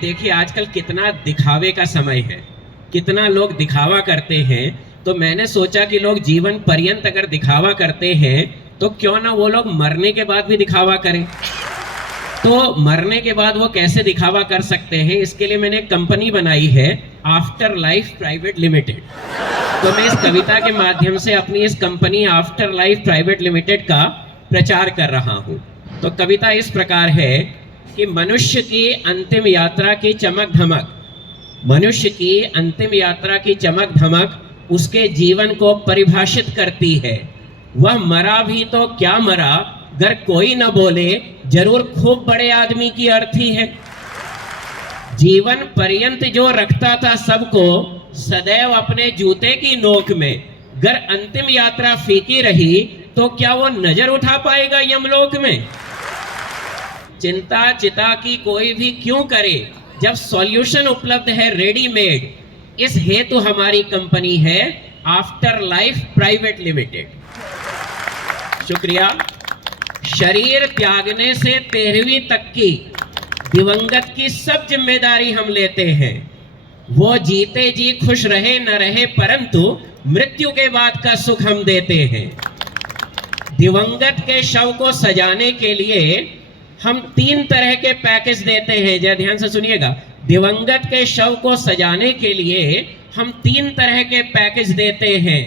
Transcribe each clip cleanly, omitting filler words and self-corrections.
देखिए आजकल कितना दिखावे का समय है, कितना लोग दिखावा करते हैं। तो मैंने सोचा कि लोग जीवन पर्यंत अगर दिखावा करते हैं तो क्यों ना वो लोग मरने के बाद भी दिखावा करें। तो मरने के बाद वो कैसे दिखावा कर सकते हैं, इसके लिए मैंने एक कंपनी बनाई है, आफ्टर लाइफ प्राइवेट लिमिटेड। तो मैं इस कविता के माध्यम से अपनी इस company after life private limited का प्रचार कर रहा हूं। तो कविता इस प्रकार है कि मनुष्य की अंतिम यात्रा की चमक धमक, मनुष्य की अंतिम यात्रा की चमक धमक उसके जीवन को परिभाषित करती है। वह मरा भी तो क्या मरा, अगर कोई न बोले जरूर खूब बड़े आदमी की अर्थी है। जीवन पर्यंत जो रखता था सबको सदैव अपने जूते की नोक में, अगर अंतिम यात्रा फीकी रही तो क्या वो नजर उठा पाएगा यमलोक में। चिंता चिता की कोई भी क्यों करे, जब सॉल्यूशन उपलब्ध है रेडीमेड। इस हेतु हमारी कंपनी है आफ्टर लाइफ प्राइवेट लिमिटेड। शुक्रिया। शरीर त्यागने से 13वीं तक की दिवंगत की सब जिम्मेदारी हम लेते हैं। वो जीते जी खुश रहे न रहे, परंतु मृत्यु के बाद का सुख हम देते हैं। दिवंगत के शव को सजाने के लिए हम 3 तरह के पैकेज देते हैं। जरा ध्यान से सुनिएगा। दिवंगत के शव को सजाने के लिए हम 3 तरह के पैकेज देते हैं।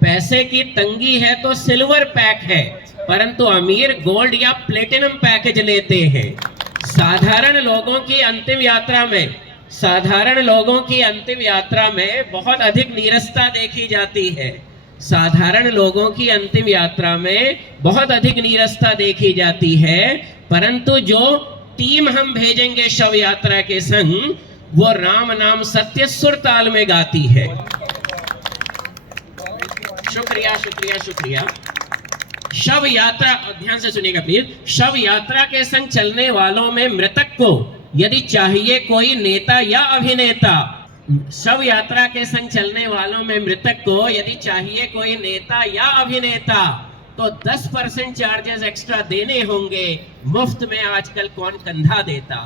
पैसे की तंगी है तो सिल्वर पैक है, परंतु अमीर गोल्ड या प्लेटिनम पैकेज लेते हैं। साधारण लोगों की अंतिम यात्रा में, साधारण लोगों की अंतिम यात्रा में बहुत अधिक नीरसता देखी जाती है। साधारण लोगों की अंतिम यात्रा में बहुत अधिक नीरसता देखी जाती है, परंतु जो टीम हम भेजेंगे शव यात्रा के संग, वो राम नाम सत्य सुर ताल में गाती है। शुक्रिया शुक्रिया शुक्रिया। शव यात्रा, ध्यान से सुनिएगा प्लीज। शव यात्रा के संग चलने वालों में मृतक को यदि चाहिए कोई नेता या अभिनेता, शव यात्रा के संग चलने वालों में मृतक को यदि चाहिए कोई नेता या अभिनेता, तो 10% चार्जेस एक्स्ट्रा देने होंगे। मुफ्त में आजकल कौन कंधा देता,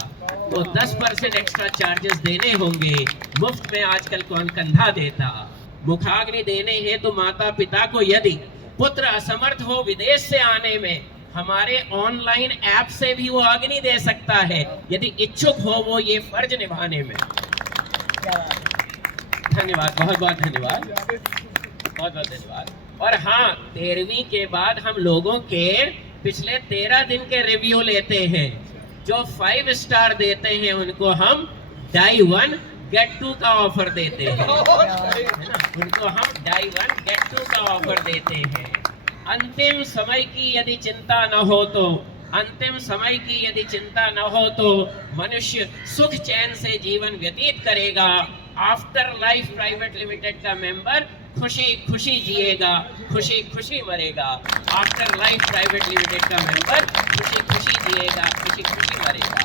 तो 10% एक्स्ट्रा चार्जेस देने होंगे। मुफ्त में आजकल कौन कंधा देता। मुखाग्नि देने हैं तो माता पिता को यदि पुत्र असमर्थ हो विदेश से आने में, हमारे ऑनलाइन ऐप से भी वो अग्नि दे सकता है, यदि इच्छुक हो वो ये फर्ज निभाने में। धन्यवाद, बहुत बहुत धन्यवाद, बहुत बहुत धन्यवाद। और हाँ, 13वीं के बाद हम लोगों के पिछले 13 दिन के रिव्यू लेते हैं। जो 5 स्टार देते हैं उनको हम डाई 1 गेट 2 का ऑफर देते हैं, उनको हम डाई 1 गेट 2 का ऑफर देते हैं। अंतिम समय की यदि चिंता न हो तो, अंतिम समय की यदि चिंता न हो तो मनुष्य सुख चैन से जीवन व्यतीत करेगा। आफ्टर लाइफ प्राइवेट लिमिटेड का मेंबर खुशी खुशी जिएगा, खुशी खुशी मरेगा। आफ्टर लाइफ प्राइवेट लिमिटेड का मेंबर खुशी खुशी जिएगा, खुशी खुशी मरेगा।